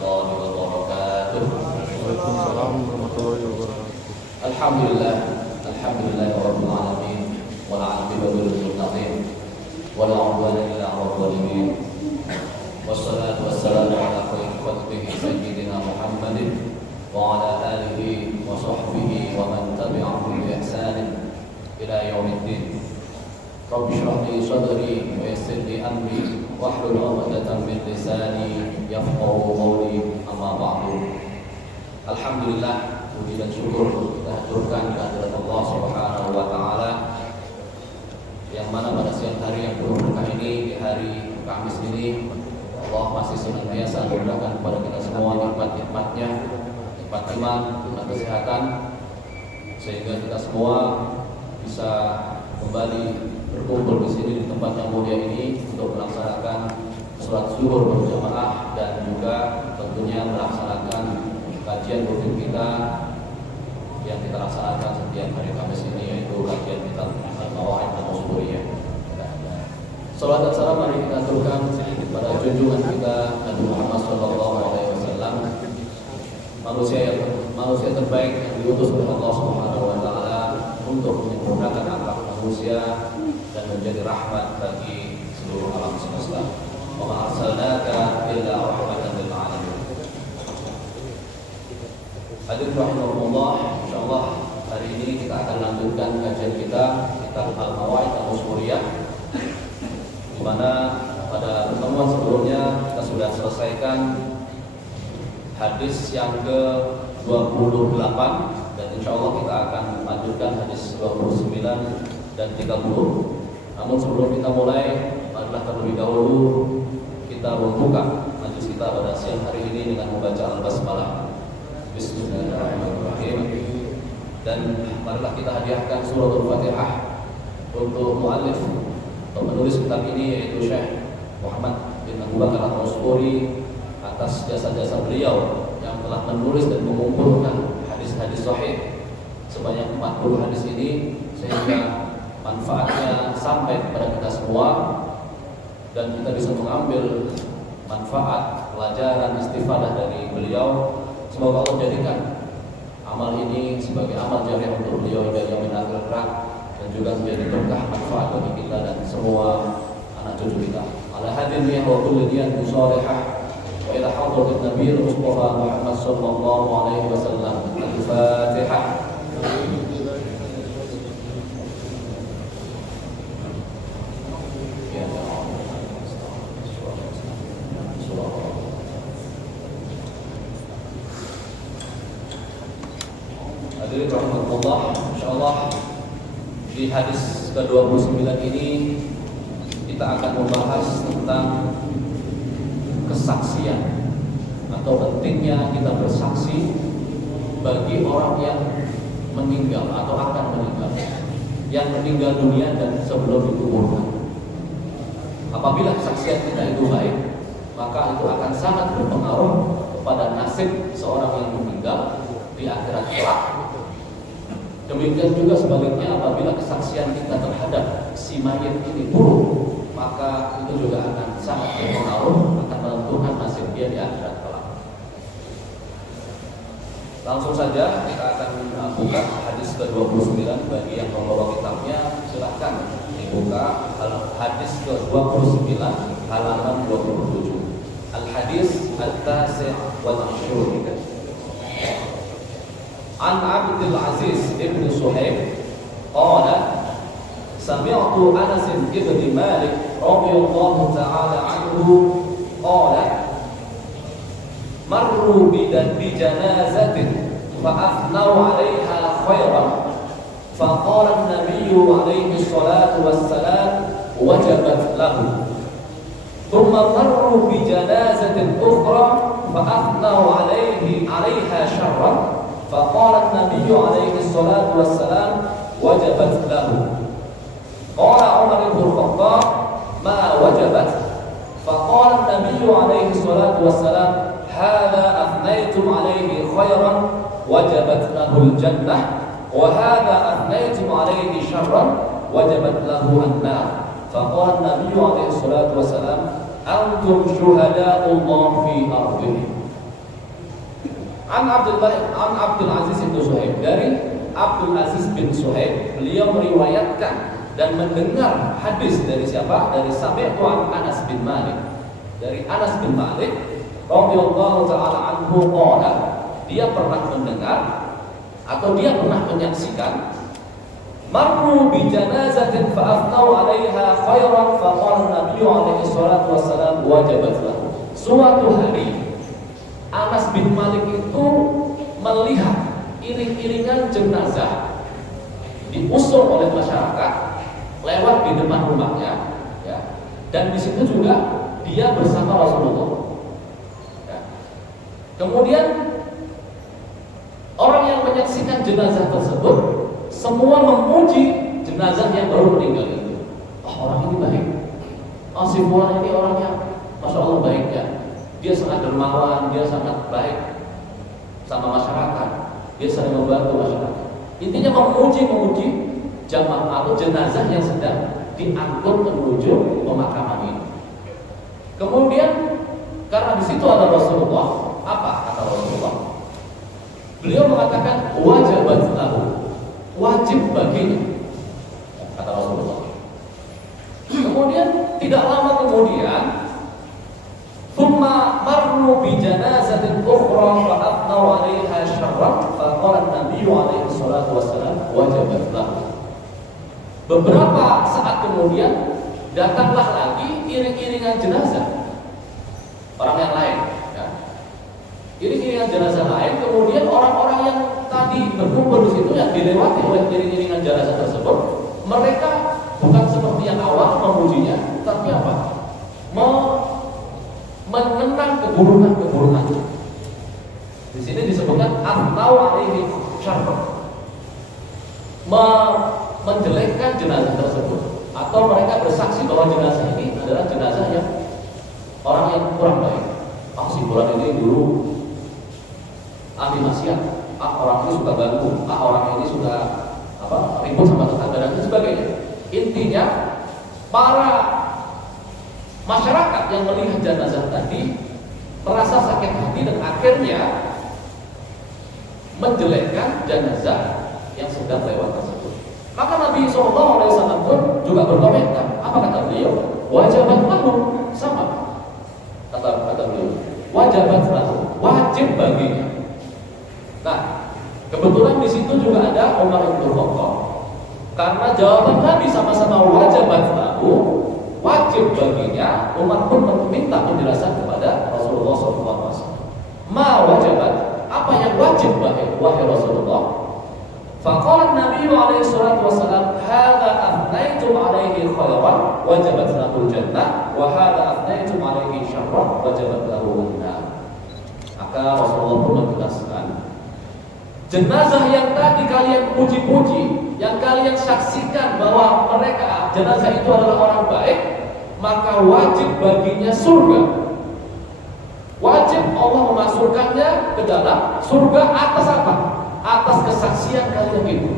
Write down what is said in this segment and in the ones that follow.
warahmatullahi wabarakatuh. Waalaikumsalam warahmatullahi wabarakatuh. Alhamdulillah rabbil alamin wal 'aqibatu lil muttaqin wala 'udwana illa 'alal zalimin. Wassalatu wassalamu ala khairi khalqihi sayyidina Muhammadin wa ala alihi wa sahbihi wa man tabi'ahum bi ihsanin ila yaumiddin. Rabbi shrah li sadri wa yassir li amri wahlul 'uqdatam min lisani yafqahu qawli, amma ba'du. Alhamdulillah, puji dan syukur kita haturkan kehadirat Allah Subhanahu wa taala yang mana pada siang hari yang penuh berkah ini, di hari Kamis ini, Allah masih senantiasa memberikan kepada kita semua nikmat-nikmatnya, nikmat iman, nikmat kesehatan, sehingga kita semua bisa kembali berkumpul di sini di tempat yang mulia ini untuk melaksanakan sholat zuhur berjamaah dan juga tentunya melaksanakan kajian rutin kita yang kita laksanakan setiap hari Kamis ini, yaitu kajian kita Al-Mawa'id Al-Musburiyah. Salat dan salam mari kita aturkan pada junjungan kita Nabi Muhammad SAW, manusia terbaik yang diutus oleh Allah Subhanahu wa taala untuk menyempurnakan akhlak manusia dan menjadi rahmat bagi seluruh alam semesta. Wa ma arsalnaka illa rahmatan lil alamin. Hadirin rahimakumullah, insyaallah hari ini kita akan lanjutkan kajian kita kitab Al-Mawa'id Al-Musburiyah, di mana pada pertemuan sebelumnya kita sudah selesaikan hadis yang ke-28 dan insyaallah kita akan lanjutkan hadis 29 dan 30. Namun sebelum kita mulai, marilah terlebih dahulu kita membuka majelis kita pada siang hari ini dengan membaca Al-Basmalah. Bismillahirrahmanirrahim. Dan marilah kita hadiahkan suratul Fatihah untuk muallif atau penulis kitab ini, yaitu Syekh Muhammad bin Abu Bakar Al-Musburi, atas jasa-jasa beliau yang telah menulis dan mengumpulkan hadis-hadis sahih sebanyak 40 hadis ini, sehingga manfaatnya sampai kepada kita semua dan kita bisa mengambil manfaat, pelajaran, istifadah dari beliau. Semoga Allah jadikan amal ini sebagai amal jariah untuk beliau hingga yaumil akhir dan juga menjadi berkah manfaat bagi kita dan semua anak cucu kita. Ala hadin ya wa kulli niyatin shalihah wa ila hadratin nabiyil Mustafa Muhammad sallallahu alaihi wasallam. Al-Fatihah. Hadirin rahmatullah, insyaallah di hadis ke-29 ini kita akan membahas tentang kesaksian atau pentingnya kita bersaksi bagi orang yang meninggal atau akan meninggal, yang meninggal dunia dan sebelum dikuburkan. Apabila kesaksian kita itu baik, maka itu akan sangat berpengaruh kepada nasib seorang yang meninggal di akhirat kelak. Demikian juga sebaliknya, apabila kesaksian kita terhadap si mayit ini buruk, maka itu juga akan sangat berpengaruh, akan menentukan nasib dia di akhirat kelak. Langsung saja kita akan buka hadis ke-29. Bagi yang membawa kitabnya silahkan dibuka hadis ke-29 halaman 27. Al-hadis at-tasi' wal 'ashrun. An Abdul Aziz ibn Suhaib qala sami'tu Anas ibn Malik radhiyallahu ta'ala anhu qala marru bi janazatin fa afnau 'alayha khairan fa qala an-nabiy 'alayhi salatu wassalam wajabat lahu thumma marru bi janazatin ukhra fa afnau 'alayha sharran فقال النبي عليه الصلاة والسلام وجبت له. قال عمر بن الخطاب ما وجبت؟ فقال النبي عليه الصلاة والسلام هذا أثنيتم عليه خيرا وجبت له الجنة وهذا أثنيتم عليه شرا وجبت له النار. فقال النبي عليه الصلاة والسلام أنتم شهداء الله في أرضه. An Abdul Aziz bin Suhaib, dari Abdul Aziz bin Suhaib, beliau meriwayatkan dan mendengar hadis dari siapa? Dari Sami'tu an Anas bin Malik. Dari Anas bin Malik radhiyallahu taala anhu qala, dia pernah mendengar atau dia pernah menyaksikan, marru bi janazatin fa afnau 'alaiha khairan fa qala Nabi alaihi salatu wassalam wajabat lahu. Suatu hari Anas bin Malik itu melihat iring-iringan jenazah diusul oleh masyarakat lewat di depan rumahnya, ya. Dan di situ juga dia bersama Rasulullah. Ya. Kemudian orang yang menyaksikan jenazah tersebut semua memuji jenazah yang baru meninggal itu. Oh, orang ini baik. Oh, si fulan ini orangnya Masya Allah baik ya. Dia sangat dermawan, dia sangat baik sama masyarakat, dia sering membantu masyarakat. Intinya memuji jamaah atau jenazah yang sedang diangkut menuju pemakaman ini. Kemudian karena di situ ada Rasulullah, apa kata Rasulullah? Beliau mengatakan wajibat lahu, wajib baginya, kata Rasulullah. Kemudian tidak lama kemudian thumma marru bi janazatin ukhra fa afnau 'alaiha syarran fa qala an-nabiy 'alaihi salatu wassalam wajibat lahu. Beberapa saat kemudian datanglah lagi iring-iringan jenazah orang yang lain, ya. Iring-iringan jenazah lain, kemudian orang-orang yang tadi berkumpul di situ yang dilewati oleh iring-iringan jenazah tersebut, mereka bukan seperti yang awal memujinya, tapi apa? Mengenang keburukan-keburukan. Di sini disebutkan afnau 'alaihi syarran, menjelekkan jenazah tersebut, atau mereka bersaksi bahwa jenazah ini adalah jenazah yang orang yang kurang baik. Si fulan ini dulu ahli maksiat, orang ini suka ganggu, orang ini suka ribut sama tetangga dan sebagainya. Intinya para masyarakat yang melihat jenazah tadi merasa sakit hati dan akhirnya menjelekkan jenazah yang sedang lewat tersebut. Maka Nabi SAW pun juga berkomentar. Apa kata beliau? Wajibat lahu, sama kata beliau. Wajibat lahu, wajib baginya. Nah, kebetulan di situ juga ada Umar bin Khattab. Karena jawaban Nabi sama-sama wajibat lahu, wajib baginya, Umar pun meminta penjelasan kepada Rasulullah SAW. Ma wajibat, apa yang wajib wahai Rasulullah? Faqala Nabi alaihi salatu wasallam, hadza afnaitum alaihi khairan wajabat lahu jannah wa hadza afnaitum alaihi syarran wajabat lahu nar. Maka Rasulullah pun menjelaskan, jenazah yang tadi kalian puji-puji, yang kalian saksikan bahwa mereka jenazah itu adalah orang baik, maka wajib baginya surga. Wajib Allah memasukkannya ke dalam surga atas apa? Atas kesaksian kalian itu.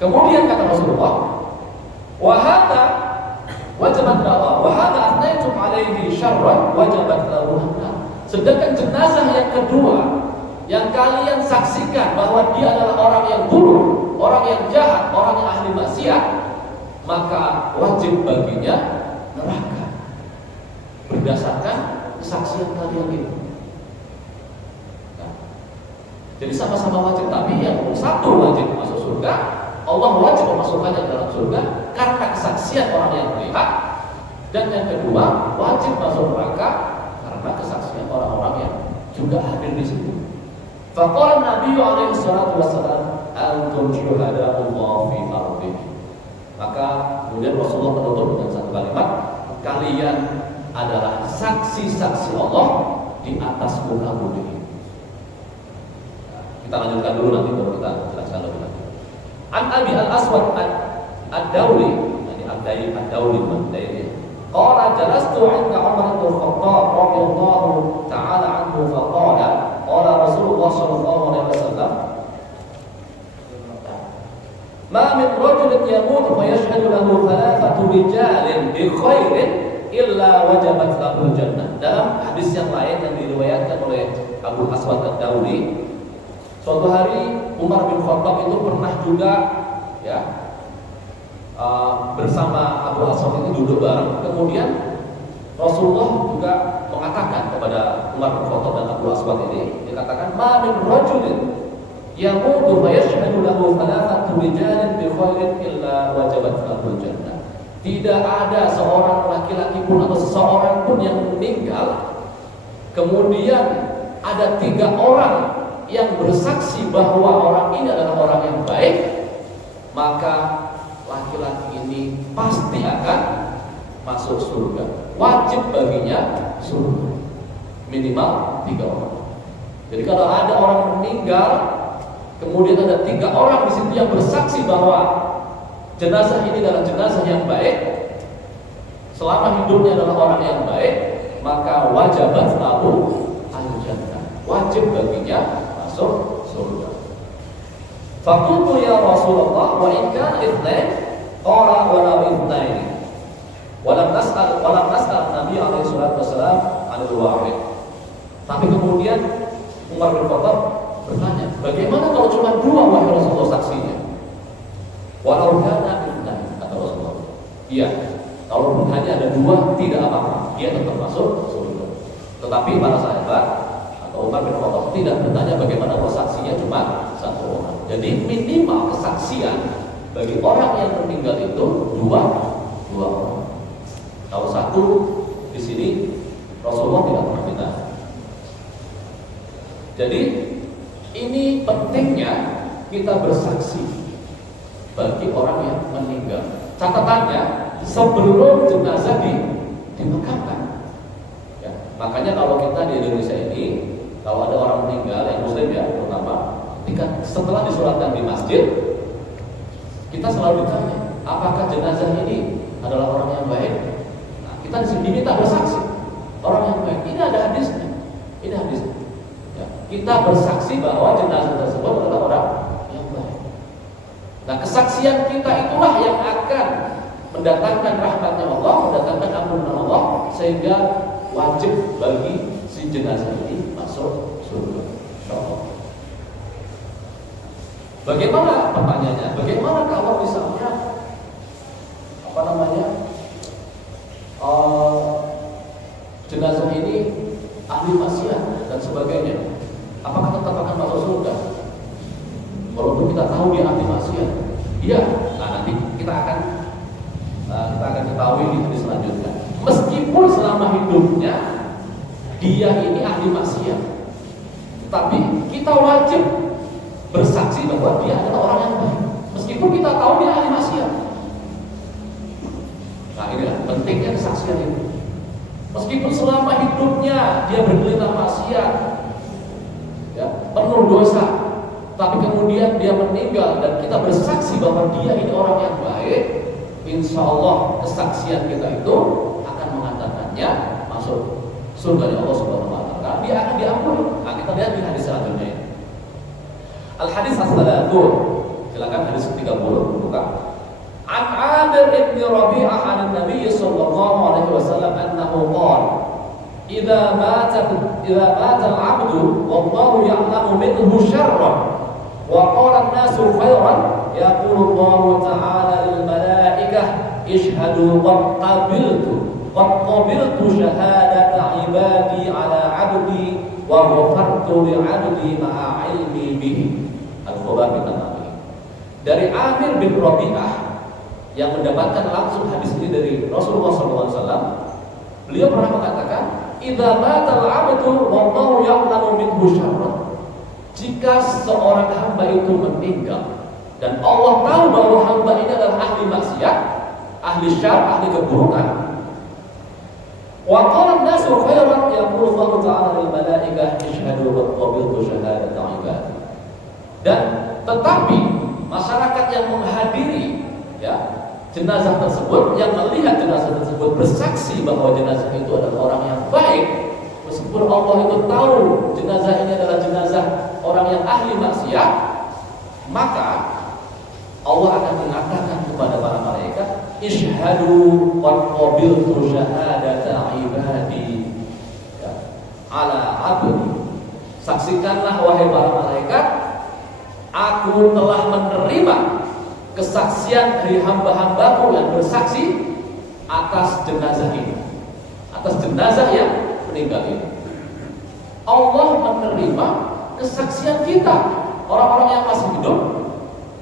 Kemudian kata Rasulullah, wa hadza wajabat lahu wa hadza atnaitum alaihi syarran wajabat lahu. Sedangkan jenazah yang kedua yang kalian saksikan bahwa dia adalah orang yang buruk, orang yang jahat, orang yang ahli maksiat, maka wajib baginya neraka berdasarkan kesaksian kalian itu. Jadi sama-sama wajib, tapi yang satu wajib masuk surga, Allah wajib memasukkannya dalam surga karena kesaksian orang yang melihat, dan yang kedua wajib masuk neraka karena kesaksian orang-orang yang juga hadir di situ. Faqala Nabi alaihi salatu wasallam, antum syuhada'ullah fi ardih. Maka kemudian Rasulullah menutup dengan satu kalimat, kalian adalah saksi-saksi Allah di atas muka bumi ini. Kita lanjutkan dulu, nanti baru kita jelaskan lebih lanjut. An Abi Al-Aswad Ad-Dawli, Ad-Dawli qala jalastu 'inda Umar bin Khattab radhiyallahu ta'ala anhu faqala qala Rasulullah sallallahu alaihi wasallam ma min rajulin yamut fa yashhadu lahu thalathatu rijalin bi khairin illa wajabat lahu jannah. Dalam hadis yang lain yang diriwayatkan oleh Abu Aswad Ad-Dauli, suatu hari Umar bin Khattab itu pernah juga ya bersama Abu Aswad itu duduk bareng. Kemudian Rasulullah juga mengatakan kepada Umar bin Khattab dan Abu Aswad ini, dikatakan ma min rajulin yamutu fa yashhadu lahu thalathatu rijalin bi khairin illa wajabat lahu jannah. Tidak ada seorang laki-laki pun atau seseorang pun yang meninggal kemudian ada 3 orang yang bersaksi bahwa orang ini adalah orang yang baik, maka laki-laki ini pasti akan masuk surga. Wajib baginya surga. Minimal 3 orang. Jadi kalau ada orang meninggal, kemudian ada 3 orang di situ yang bersaksi bahwa jenazah ini adalah jenazah yang baik, selama hidupnya adalah orang yang baik, maka wajibat lahu al-jannah. Wajib baginya masuk surga. Faqultu ya Rasulullah wa in kana ithnain qala wa la ithnain. Walam nas'al Nabi alaihi salatu wasalam anil wahid. Tapi kemudian Umar bin Khattab bertanya, bagaimana kalau cuma 2 wahai Rasulullah saksinya? Walau kana ithnain, kata Rasulullah. Iya, kalau hanya ada 2 tidak apa-apa, dia tetap masuk surga. Tetapi para sahabat atau Umar bin Khattab tidak bertanya bagaimana kalau saksinya cuma 1 orang. Jadi minimal kesaksian bagi orang yang meninggal itu 2 orang. Kalau 1 di sini Rasulullah tidak pernah minta. Jadi ini pentingnya kita bersaksi bagi orang yang meninggal. Catatannya sebelum jenazah dimakamkan. Ya, makanya kalau kita di Indonesia ini, kalau ada orang meninggal yang Muslim ya terutama, ketika setelah disolatkan di masjid, kita selalu ditanya, apakah jenazah ini adalah orang yang baik? Kita diminta bersaksi orang yang baik. Ini ada hadisnya. Ini hadisnya. Ya, kita bersaksi bahwa jenazah tersebut adalah orang yang baik. Nah, kesaksian kita itulah yang akan mendatangkan rahmatnya Allah, mendatangkan ampunan Allah, sehingga wajib bagi si jenazah ini masuk surga. Insyaallah. Bagaimana pertanyaannya? Bagaimana kalau misalnya jenazah ini ahli maksiat dan sebagainya, apakah tetap akan masuk surga? Walaupun kita tahu dia ahli maksiat, iya. Nah, nanti kita akan ketahui di hadis selanjutnya. Meskipun selama hidupnya dia ini ahli maksiat, tapi kita wajib bersaksi bahwa dia adalah orang yang baik, meskipun kita tahu dia ahli maksiat. Nah, inilah pentingnya kesaksian itu. Meskipun selama hidupnya dia bergelimang maksiat, ya, penuh dosa, tapi kemudian dia meninggal dan kita bersaksi bahwa dia ini orang yang baik, insya Allah kesaksian kita itu akan mengantarkannya masuk surga Allah Subhanahu wa taala. Dia akan diampuni. Nah, kita lihat di hadis selanjutnya. Al-hadis as-salatun. Silakan hadis 30 buka. An Amir ibn Rabi'ah an Nabi sallallahu alaihi wasallam annahu qala idza mata al-'abdu wallahu ya'lamu minhu syarran wa qala an-nasu khairan yaqulu Allah ta'ala lil malaikah ishhadu qad qabiltu shahadata ibadi ala 'abdi wa ghafartu li 'abdi ma'a 'ilmi bihi. Al-Khabar bin Nabi. Dari Amir bin Rabi'ah yang mendapatkan langsung hadis ini dari Rasulullah SAW, beliau pernah mengatakan, "Idza matal 'abdu wallahu ya'lamu minhu syarran." Jika seorang hamba itu meninggal dan Allah tahu bahwa hamba ini adalah ahli maksiat, ahli syarr, ahli keburukan, wa qala an-nasu khairan yaqulu Allah ta'ala lil malaikah ishhadu qad qabiltu shahadata ibadi. Dan tetapi masyarakat yang menghadiri ya jenazah tersebut, yang melihat jenazah tersebut bersaksi bahwa jenazah itu adalah orang yang baik, meskipun Allah itu tahu jenazah ini adalah jenazah orang yang ahli maksiat, maka Allah akan mengatakan kepada para malaikat, ishhadu qad qabiltu syahadata ibadi. Ya, saksikanlah wahai para malaikat, aku telah menerima kesaksian dari hamba-hambaku yang bersaksi atas jenazah ini, atas jenazah yang meninggal ini. Allah menerima kesaksian kita, orang-orang yang masih hidup,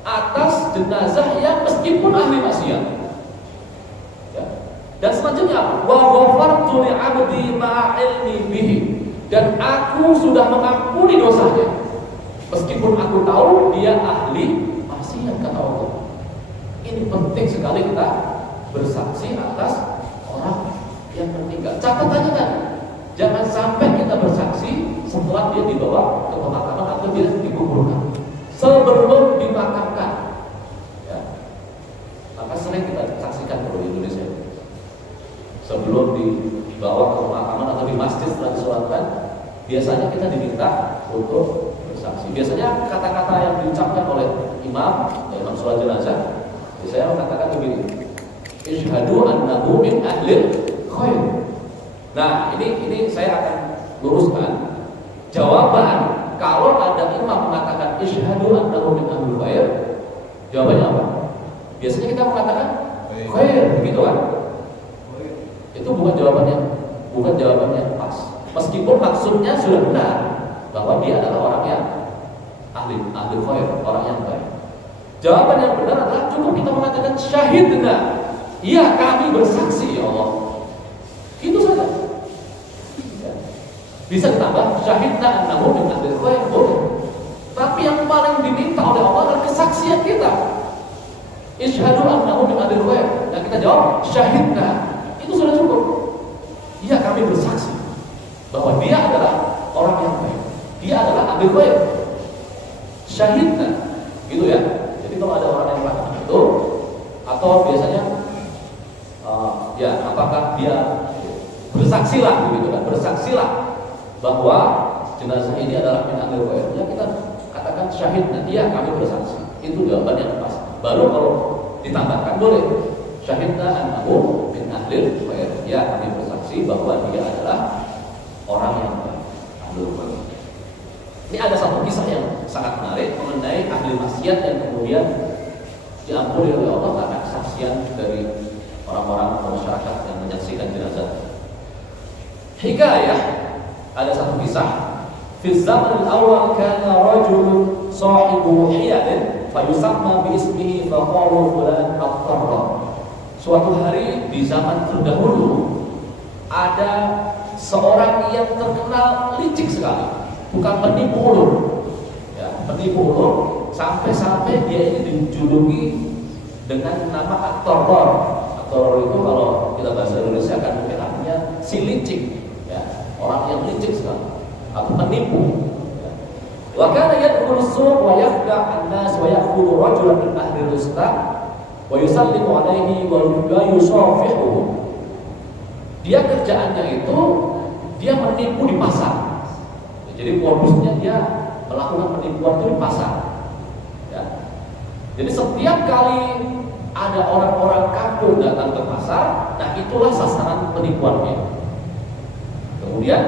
atas jenazah yang meskipun ahli maksiat. Ya. Dan selanjutnya, wa ghafartu li 'abdi ma ilmi bihi, dan aku sudah mengampuni dosanya meskipun aku tahu dia ahli maksiat, kata Allah. Ini penting sekali kita bersaksi atas orang yang meninggal. Catatannya kan, jangan sampai kita bersaksi setelah dia dibawa ke pemakaman atau dia dikuburkan, sebelum dimakamkan. Ya. Maka sering kita saksikan kalau di Indonesia, sebelum dibawa ke pemakaman atau di masjid setelah disolatkan, biasanya kita diminta untuk bersaksi. Biasanya kata-kata yang diucapkan oleh imam sholat jenazah, saya mengatakan begini, Ishhadu annahu min ahlil khair. Nah, ini saya akan luruskan jawaban kalau ada imam mengatakan Ishhadu annahu min ahlil khair. Jawabannya apa? Biasanya kita mengatakan khair, begitu kan? Itu bukan jawabannya pas. Meskipun maksudnya sudah benar bahwa dia adalah orang yang ahli khair, orang yang baik. Jawaban yang benar adalah cukup kita mengatakan syahidna, iya kami bersaksi ya Allah. Itu saja. Ya. Bisa ditambah syahidna annahu min ahlil khair, boleh. Tapi yang paling diminta oleh Allah adalah kesaksian kita. Isyhadu annahu min ahlil khair. Dan kita jawab syahidna. Itu sudah cukup. Iya kami bersaksi bahwa dia adalah orang yang baik. Dia adalah ahli khair. Syahidna. Gitu ya. Jadi kalau ada orang yang melakukan itu, atau biasanya apakah dia bersaksilah begitu kan, bersaksilah bahwa jenazah ini adalah min ahlil khair. Ya kita katakan syahid, nanti ya kami bersaksi. Itu jawaban yang pas. Baru kalau ditambahkan boleh syahidna annahu min ahlil khair. Ya kami bersaksi bahwa dia adalah orang yang ahlul khair. Ini ada satu kisah yang sangat menarik mengenai ahli maksiat yang kemudian diampuni oleh Allah karena kesaksian dari orang-orang masyarakat yang menyaksikan jenazah. Hikayah, ada satu kisah. Fi zaman al-awwal kana rajulun sahibu hiyadin fayusamma bi ismihi faqalu fulan at-tarra. Suatu hari di zaman terdahulu ada seorang yang terkenal licik sekali. Bukan penipu ulur, ya, penipu ulur sampai-sampai dia ini dijuluki dengan nama at-tarrar. At-tarrar itu kalau kita bahasa Indonesia kan mungkin artinya si licik, ya, orang yang licik sekali atau penipu. Wa kana yadkhulu as-suq wa yakhda' an-nas wa ya'khudhu rajulan min ahli al-islam wa yusallimu alaihi wa yusafihu. Dia kerjaannya itu dia menipu di pasar. Jadi modusnya dia melakukan penipuan itu di pasar. Ya. Jadi setiap kali ada orang-orang kampung datang ke pasar, nah itulah sasaran penipuannya. Kemudian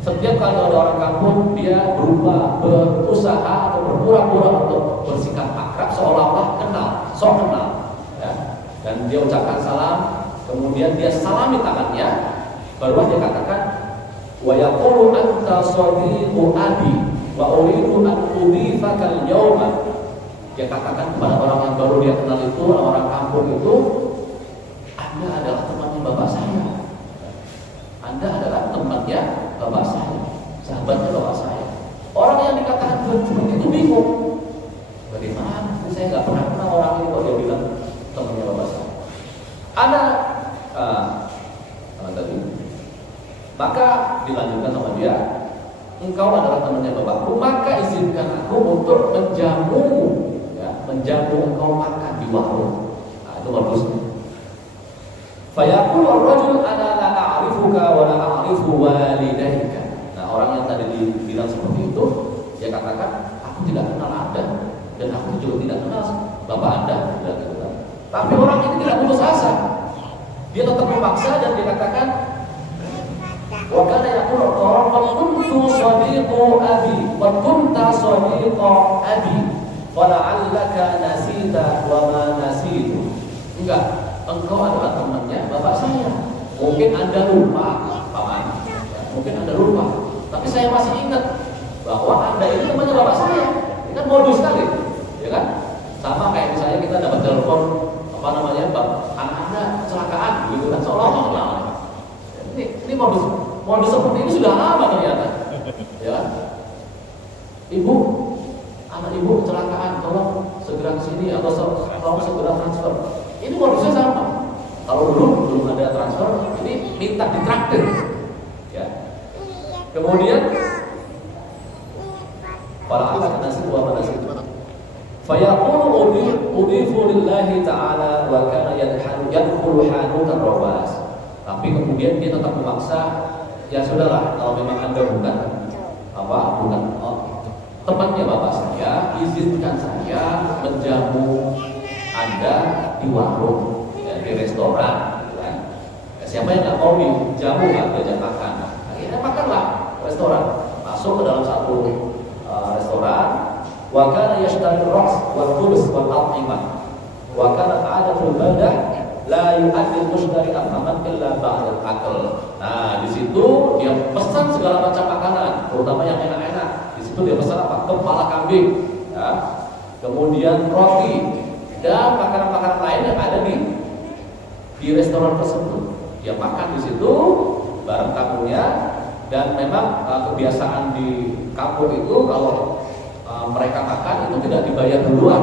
setiap kali ada orang kampung, dia berusaha atau berpura-pura untuk bersikap akrab seolah-olah sok kenal. Ya. Dan dia ucapkan salam, kemudian dia salami tangannya, baru dia katakan wa yaqulu anta sadiqu abi wa uridu an udhifaka al-yawma. Dia katakan kepada orang yang baru dia kenal itu, orang kampung itu, Anda adalah temannya bapak saya. Anda adalah temannya bapak saya, sahabatnya bapak saya. Orang yang dikatakan seperti itu bingung. Bagaimana? Saya nggak pernah kenal orang ini kok dia bilang temannya bapak saya. Tadi. Maka dilanjutkan sama dia, engkau adalah temannya bapakku, maka izinkan aku untuk menjamu engkau makan di warung. Nah, itu bagusnya. Fayaqul ar-rajul ana la a'rifuka wa la a'rifu walidayka. Nah, orang yang tadi dibilang seperti itu, dia katakan, aku tidak kenal Anda dan aku juga tidak kenal bapak Anda. Tapi orang ini tidak putus asa. Dia tetap memaksa dan dia katakan, wa kana yaqulu kuntu sadiqan sadiqu abi wa kunta sadiqa abi fala'allaka nasita wa ma nasitu. Enggak, engkau adalah temannya bapak saya. Mungkin Anda lupa, paman. Mungkin Anda lupa, tapi saya masih ingat bahwa Anda itu temannya bapak saya. Ini kan modus sekali, ya kan? Sama kayak misalnya kita dapat telepon anak Anda kecelakaan, gitu kan? Seolah-olah. Ini modus seperti ini sudah lama ternyata, ya kan? Ibu, anak ibu kecelakaan, tolong segera ke sini atau tolong segera transfer. Ini modusnya sama. Kalau dulu belum ada transfer, ini minta ditraktir, ya. Kemudian para anak nasi wa nasi. Fayaqulu udifu lillahi ta'ala wa kana yadkhulu hanutan rawas. Tapi kemudian dia tetap memaksa, ya sudahlah, kalau memang Anda bukan tempatnya bapak saya, izinkan saya menjamu Anda di warung, ya, di restoran, kan? Ya, siapa yang nggak mau dijamu kan, diajak makan? Akhirnya makanlah restoran, masuk ke dalam satu restoran. Wa kana yashtari ar-ras wal khubz wal at'imah. Wa kana 'adatul baldah la yu'adil mushtari al-aman illa ba'dal akal. Nah, di situ dia pesan segala macam makanan, terutama yang enak-enak. Di situ dia pesan apa? Kepala kambing, ya. Kemudian roti dan makanan-makanan lain yang ada di restoran tersebut. Dia makan di situ bareng tamunya, dan memang kebiasaan di kampung itu kalau mereka makan itu tidak dibayar duluan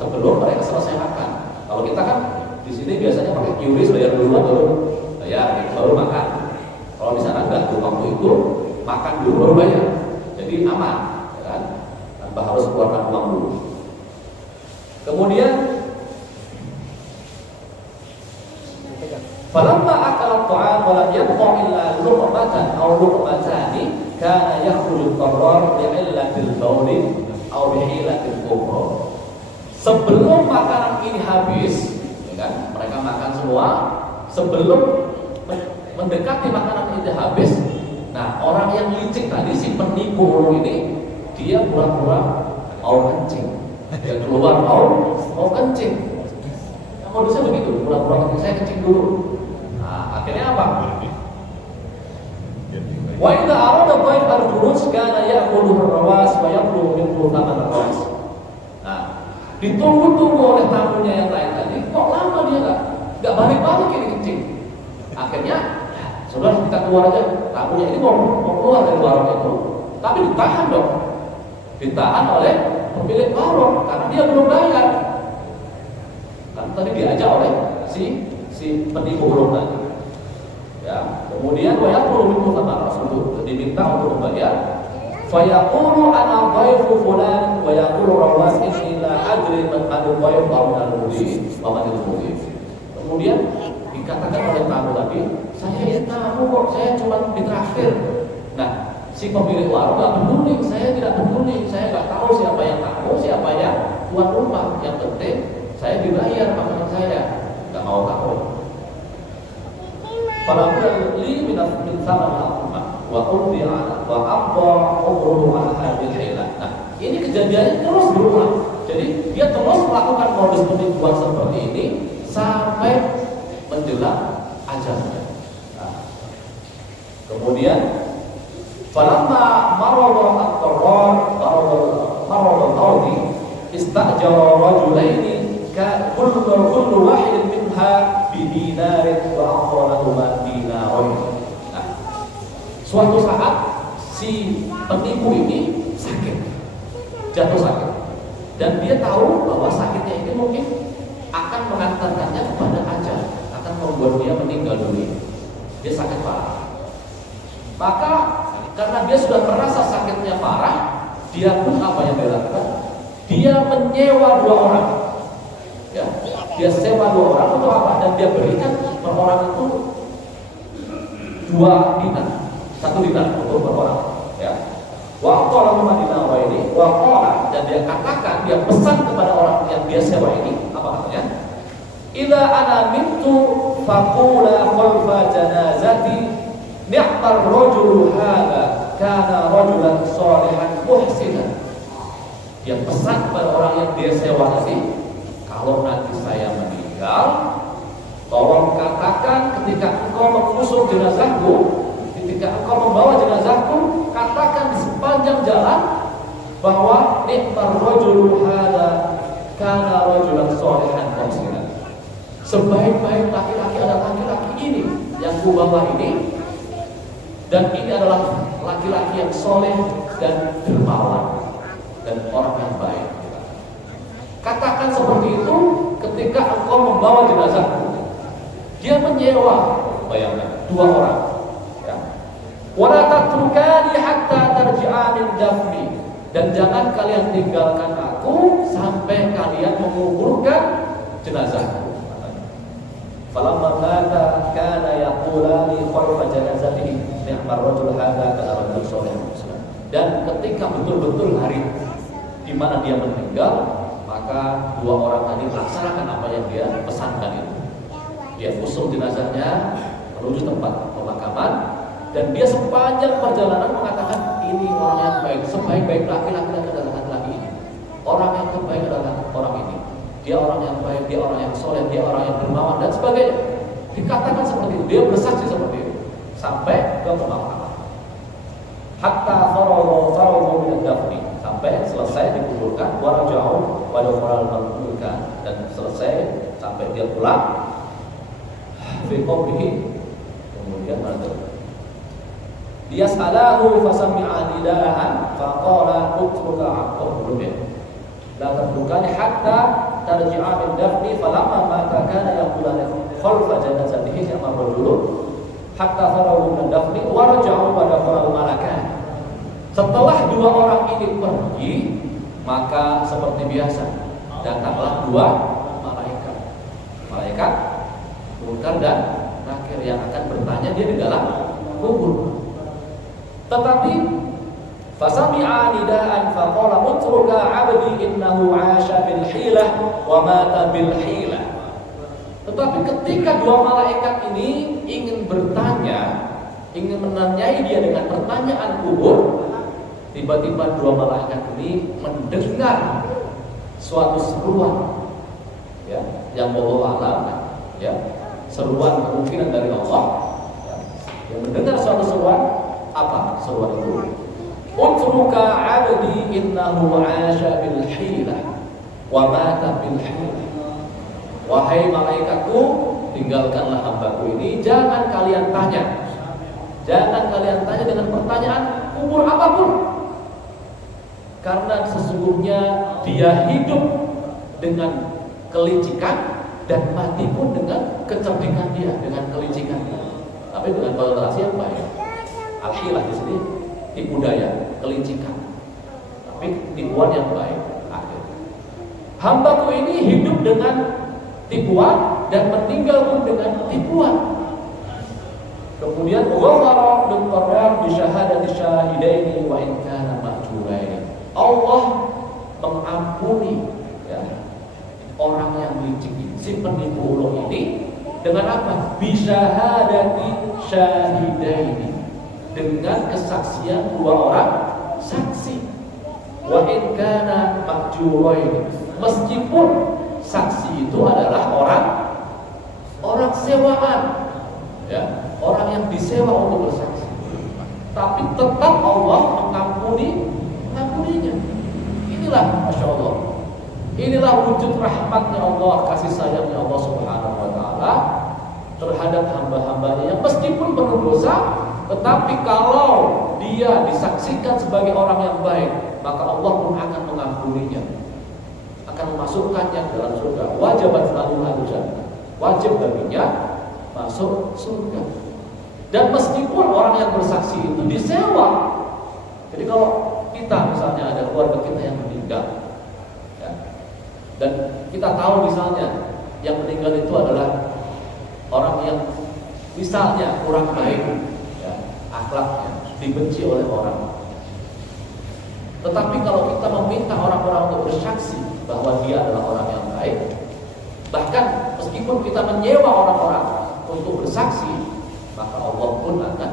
sebelum mereka selesai makan. Kalau kita kan di sini biasanya pakai QRIS, bayar duluan baru makan. Kalau di sana enggak, di waktu itu makan dulu baru bayar. Jadi aman, ya kan? Tanpa harus keluarkan uang dulu. Kemudian falamma akala at-ta'am wa lam yabqa illa luqmatan aw luqmatani kana yakhruju ad-darrar li'illatil bawli aw bihilatil kubra. Sebelum makanan ini habis, kan? Mereka makan semua, sebelum mendekati makanan itu habis. Nah, orang yang licik tadi, si penipu ini, dia pura-pura mau kencing. Dia keluar mau kencing. Yang modusnya begitu, pura-pura kencing, saya kencing dulu. Nah, akhirnya apa? Wa idza arada dhaif al-khuruj kana ya'khudhu ar-rawas wa yaqulu minhu thaman ar-rawas. Nah, ditunggu-tunggu oleh tamunya yang lain tadi, kok lama dia nggak balik-balik ini kencing. Akhirnya, ya, sudah kita keluar aja. Tamunya ini mau keluar dari warung itu, tapi ditahan dong. Ditahan oleh pemilik warung karena dia belum bayar. Kan tadi diajak oleh si penipu burung tadi. Ya, kemudian wayaqulu minhu thaman ar-rawas, diminta untuk membayar. Fayaqulu ana dhaifu fulan wa yaqulu rawas inni la adri man adu dhaif aw al-mudhi wa man al-mudhi. Kemudian dikatakan oleh tamu tadi, saya ini tamu kok, saya cuma ditraktir. Nah, si pemilik warung nggak peduli, saya tidak peduli, saya nggak tahu siapa yang tamu, siapa yang tuan rumah. Yang penting saya dibayar makanan saya, nggak mau tahu. Falabuda li min thaman al-umma wa qudhi'a wa abqa umruhu ala hadhihi al-hilah. Nah, ini kejadiannya terus berulang. Jadi dia terus melakukan modus penipuan seperti ini sampai menjelang ajalnya. Nah, kemudian falamma marada at-tarrar marada al-qawdi istajara rajulaini ka kullu wahidin minha bi dinarin wa aqralahuma dinarain. Nah, suatu saat si penipu ini sakit, jatuh sakit, dan dia tahu bahwa sakitnya ini mungkin akan mengantarkannya kepada ajal, akan membuat dia meninggal dunia. Dia sakit parah. Maka karena dia sudah merasa sakitnya parah, dia pun apa yang dia lakukan? Dia menyewa 2 orang. Ya, dia sewa 2 orang untuk apa? Dan dia berikan per orang itu 2 dinar, 1 dinar untuk per orang. Ya. Wa qala madinah wa ini wa qala, dan dia katakan, dia pesan kepada orang yang dia sewa ini, apa katanya? Idza ana mittu faqula khalfa janazati ni'mar rajulu hadza kana rajulan shalihan muhsinan. Dia pesan pada orang yang dia sewa tadi, kalau nanti saya meninggal, tolong katakan ketika engkau mengusung jenazahku, ketika engkau membawa jenazahku, katakan di sepanjang jalan bahwa ni'mar rajulu hadza kana rajulan shalihan muhsinan. Sebaik-baik laki-laki adalah laki-laki ini yang kubawa ini, dan ini adalah laki-laki yang soleh dan dermawan dan orang yang baik. Katakan seperti itu ketika engkau membawa jenazahku. Dia menyewa, bayangkan, 2 orang. Ya. Wala tatrukani hatta tarji'a min dafni. Dan jangan kalian tinggalkan aku sampai kalian menguburkan jenazahku. Falamma mata kana yaqulani khalfa janazatihi ni'mar rajul hadza kana rajul salih. Dan ketika betul-betul hari di mana dia meninggal, maka 2 orang tadi melaksanakan apa yang dia pesankan itu. Dia usung jenazahnya menuju tempat pemakaman, dan dia sepanjang perjalanan mengatakan ini orang yang baik, sebaik-baik laki-laki adalah laki-laki ini. Orang yang terbaik adalah orang ini. Dia orang yang baik, dia orang yang soleh, dia orang yang dermawan dan sebagainya. Dikatakan seperti itu, dia bersaksi seperti itu sampai ke pemakaman. Hatta faragu min dafni, sampai selesai dikuburkan, waraja'u wa dakhala al-mulka, dan selesai sampai dia pulang. Fi qabrihi, kemudian mana? Dia salahu fasami'a nidaan faqala utruka belum. La tatrukani hatta tarji'a min dafni falamma mata kana yaqulani khalfa janazatihi sama rajul hatta faragu min dafni wa raja'u wa dakhala malakan. Setelah 2 orang ini pergi, maka seperti biasa datanglah 2 malaikat. Malaikat Munkar dan Nakir yang akan bertanya dia di dalam kubur. Tetapi fasami'a nidaan faqala utruka 'abdi innahu 'asha bil hilah wa mata bil hilah. Tetapi ketika 2 malaikat ini ingin bertanya, ingin menanyai dia dengan pertanyaan kubur, tiba-tiba 2 malaikat ini mendengar suatu seruan, ya, yang wallahu a'lam, ya, seruan kemungkinan dari Allah, ya, yang mendengar suatu seruan. Apa seruan itu? Utruka 'abdi innahu 'asha bil hilah wa mata bil hilah. Wahai malaikatku, tinggalkanlah hambaku ini, jangan kalian tanya. Jangan kalian tanya dengan pertanyaan kubur apapun. Karena sesungguhnya dia hidup dengan kelicikan dan mati pun dengan kecerdikan dia, dengan kelicikan dia. Tapi dengan toleransi yang baik. Al-hilah di sini tipu daya, kelicikan, tapi tipuan yang baik. Akhir. Hambaku ini hidup dengan tipuan dan meninggal pun dengan tipuan. Kemudian ghafara bil qadar bi syahadati syahidaini wa in kana mahjuraini. Allah mengampuni, ya, orang yang licik ini, si penipu ulung ini, dengan apa? Bi syahadati syahidaini, dengan kesaksian 2 orang saksi. Wa in kana mahjurain, meskipun saksi itu adalah orang sewaan, ya, orang yang disewa untuk bersaksi, tapi tetap Allah mengampuninya. Inilah Masya Allah, inilah wujud rahmatnya Allah, kasih sayangnya Allah Subhanahu wa ta'ala terhadap hamba-hambanya yang meskipun penuh dosa, tetapi kalau dia disaksikan sebagai orang yang baik, maka Allah pun akan mengampuninya, akan memasukkannya ke dalam surga. Wajibat lahu al-jannah, wajib baginya masuk surga. Dan meskipun orang yang bersaksi itu disewa, jadi kalau kita misalnya ada keluarga kita yang meninggal, ya, dan kita tahu misalnya yang meninggal itu adalah orang yang misalnya kurang baik, akhlaknya, dibenci oleh orang. Tetapi kalau kita meminta orang-orang untuk bersaksi bahwa dia adalah orang yang baik, bahkan meskipun kita menyewa orang-orang untuk bersaksi, maka Allah pun akan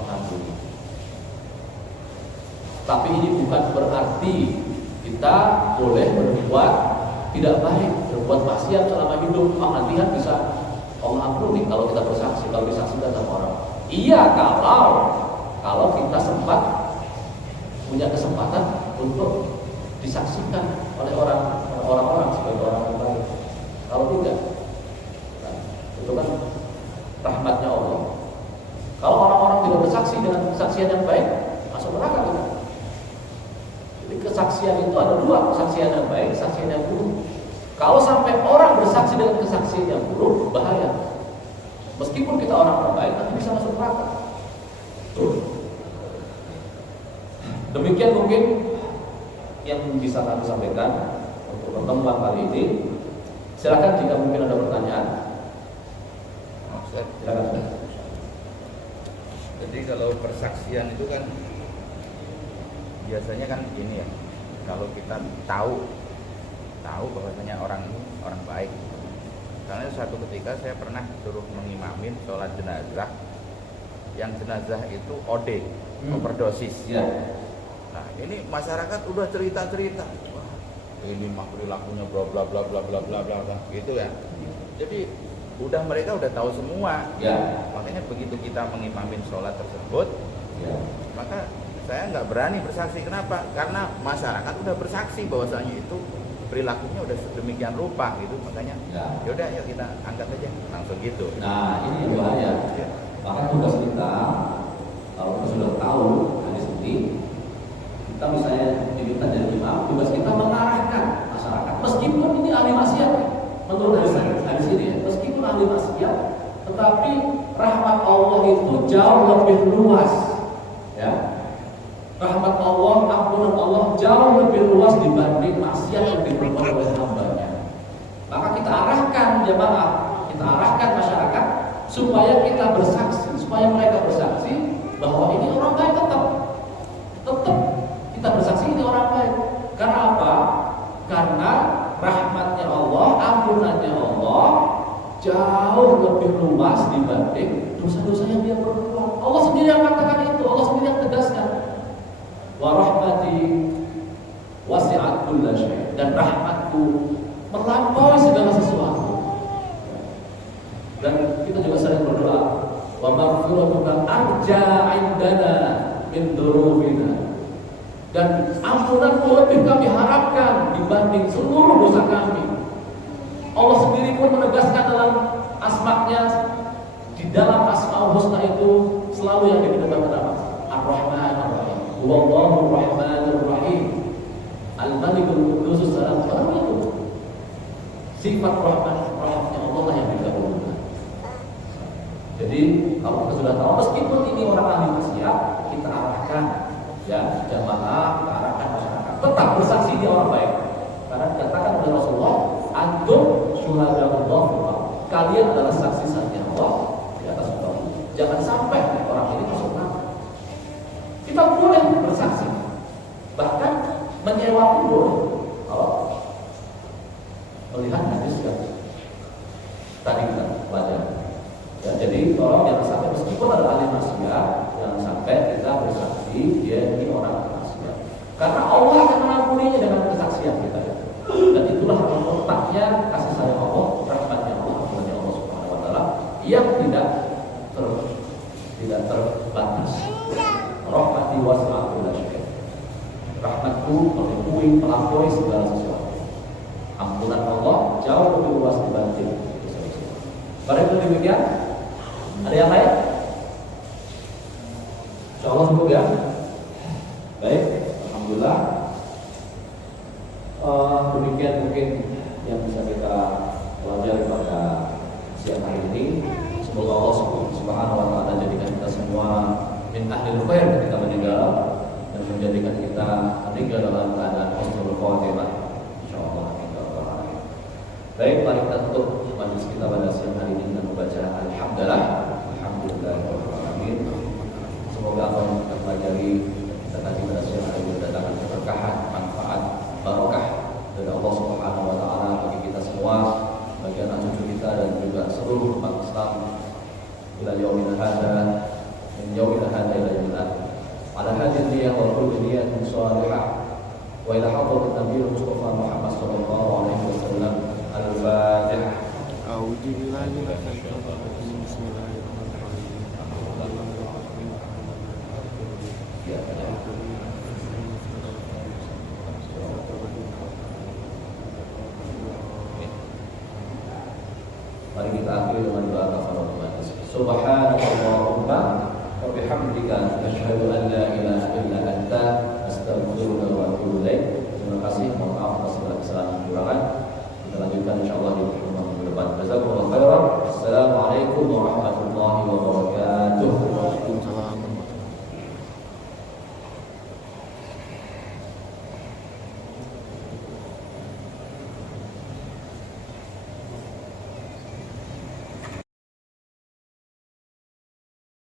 mengampuni. Tapi ini bukan berarti kita boleh berbuat tidak baik, berbuat maksiat selama hidup. Nanti kan bisa Allah ampuni kalau kita bersaksi, kalau disaksikan sama orang. Iya, kalau kita sempat punya kesempatan untuk disaksikan oleh orang-orang sebagai orang yang baik. Kalau tidak, nah, itu kan rahmatnya Allah. Kalau orang-orang tidak bersaksi dengan kesaksian yang baik, masuk neraka kita. Jadi kesaksian itu ada dua, kesaksian yang baik, kesaksian yang buruk. Kalau sampai orang bersaksi dengan kesaksian yang buruk, bahaya. Meskipun kita orang terbaik, nanti bisa masuk neraka. Demikian mungkin yang bisa kami sampaikan untuk pertemuan kali ini. Silakan jika mungkin ada pertanyaan. Silakan. Jadi kalau persaksian itu kan biasanya kan ini ya, kalau kita tahu bahwasanya orang ini orang baik. Karena suatu ketika saya pernah suruh mengimamin sholat jenazah, yang jenazah itu OD, overdosis. Ya. Nah ini masyarakat udah cerita-cerita, wah ini mah perilakunya bla bla bla bla bla bla bla gitu ya. Jadi mereka udah tahu semua. Ya. Makanya begitu kita mengimamin sholat tersebut, Ya. maka saya nggak berani bersaksi. Kenapa? Karena masyarakat udah bersaksi bahwasanya itu perilakunya udah sedemikian rupa gitu. Makanya yaudah yuk kita angkat aja langsung gitu. Nah ini yang bahaya. Ya. Maka tugas kita, kalau kita sudah tahu hadis ini, kita misalnya diminta dari imam, tugas kita mengarahkan masyarakat. Meskipun ini ahli maksiat, menurut hadis ini ya, meskipun ahli maksiat, tetapi rahmat Allah itu jauh lebih luas. Ya, rahmat Allah, ampunan Allah jauh lebih luas dibanding maksiat yang diperbuat oleh hambanya. Maka kita arahkan jemaah, kita arahkan masyarakat supaya kita bersaksi, supaya mereka bersaksi bahwa ini orang baik. Tetap kita bersaksi ini orang baik. Karena apa? Karena rahmatnya Allah, ampunannya Allah jauh lebih luas dibanding dosa-dosa yang dia perbuat. Allah sendiri yang katakan itu, Allah sendiri yang tegaskan. Wa rahmati wasi'at kulla syai', dan rahmatku melampaui segala sesuatu. Dan kita juga sering berdoa, wa maghfiratuka arja 'indana min dzunubina, dan ampunanmu lebih kami harapkan dibanding seluruh dosa kami. Allah sendiri pun menegaskan dalam asma-Nya, di dalam Asmaul Husna itu selalu yang dikedepankan apa? Ar-Rahman Ar-Rahim. Wallahu Rahmanur Rahim. Al-Malikul Quddus Salam. Itu sifat rahmatnya Allah lah yang didahulukan. Jadi kalau kita sudah tahu, meskipun ini orang ahli maksiat, kita arahkan ya jamaah, kita arahkan masyarakat tetap bersaksi dia orang baik. Karena dikatakan oleh Rasulullah, antum syuhadaullah, kalian adalah saksi-saksi Allah di atas bumi. Jangan sampai orang ini masuk neraka. Kita boleh bersaksi, bahkan menyewa pun boleh. Kalau melihat hadis yang tadi kita pelajari. Ya, jadi tolong jangan sampai meskipun ada ahli maksiat, jangan sampai kita bersaksi dia ini orang maksiat. Karena Allah akan mengampuninya dengan kesaksian kita. Dan itulah letaknya kasih sayang Allah, rahmatnya Allah, ampunannya Allah Subhanahu wa taala yang tidak terbatas. Rahmati wasi'at kulla syai'. Rahmatku melampaui segala sesuatu. Ampunan Allah jauh lebih luas dibanding dosa-dosa. Pada itu demikian. Ada yang lain? Insyaallah cukup ya. Baik, alhamdulillah. Demikian mungkin yang bisa kita pelajari pada siang hari ini. Semoga Allah Subhanahu wa taala jadikan kita semua min ahlil khair ketika meninggal, dan menjadikan kita meninggal dalam keadaan husnul khatimah. Insyaallah. Baik, mari kita tutup majelis kita pada siang hari ini dengan membaca alhamdulillah. Alhamdulillahirrahmanirrahim. Semoga apa yang kita pelajari kita tadi pada siang hari ini mendatangkan keberkahan, manfaat, barokah dari Allah Subhanahu wa taala bagi kita semua, bagi anak cucu kita dan juga seluruh umat Islam ila yaumil hadza min yaumil hadza ila yaumil akhir. على هذه النية وكل نية صالحة وإلى حضرة النبي المصطفى محمد صلى الله عليه وسلم. الفاتحة. أعوذ بالله من الشيطان الرجيم بسم الله الرحمن الرحيم Mari kita akhiri dengan doa kafaratul majlis. Subhanakallahumma wa bihamdika asyhadu an la ilaha illa anta astaghfiruka wa atubu ilaik. Terima kasih, mohon maaf atas segala kesalahan dan kekurangan. Kita lanjutkan insyaallah di